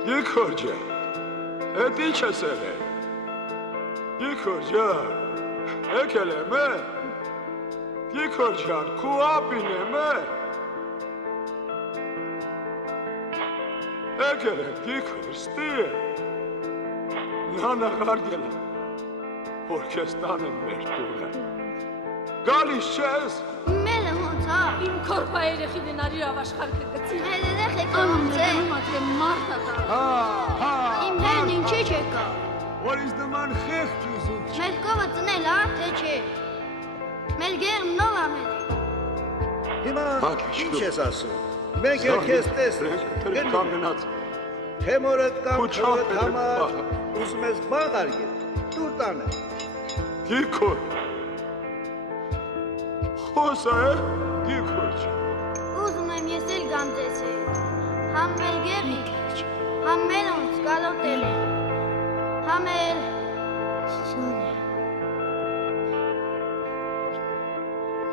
Գիքոր ջան, հետ ինչ ես եղել։ Գիքոր ջան, եկել եմ է։ Գիքոր ջան, քու ապին եմ է։ Եկել եմ Գիքոր, ստի է։ Նա նաղարգել է, որ քեզ տանեմ մեր տունը։ Գալիս չես։ Մելը հոնցա։ Իմ քորպա երեխի դենարի ավաշխարքը գծի։ Մեր երեխեքը հոնց է։ Մատը մարդ ատա։ Իմ հերն ինչի չեկա։ Որ ինձ նման խեղճ ուզում չի։ Մեր կովը ծնել ա, թե չէ։ Մեր գերն նով ամենի։ Հիմա Հակի, ինչ շնորհ։ ես ասում։ Մենք էլ քեզ տեսնենք։ Կամ գնաց։ Թե մորդ կամ Քու քորդ չափել եմ համար պահը։ ուզում ես բաղ արգել։ Դուր տանը։ Գիքոր։ Խոսա է, Գիքոր ջան։ Ուզում եմ ես էլ գամ ձեզ հետ։ Համ մեր գերնիկ, համ մեր ոնց գալոտել է։ Համ էլ Սոնե։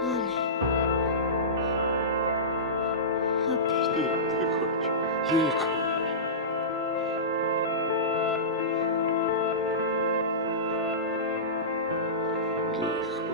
Նանե։ Հապի։ Գիքոր ջան, Գիքոր։ Գիքոր։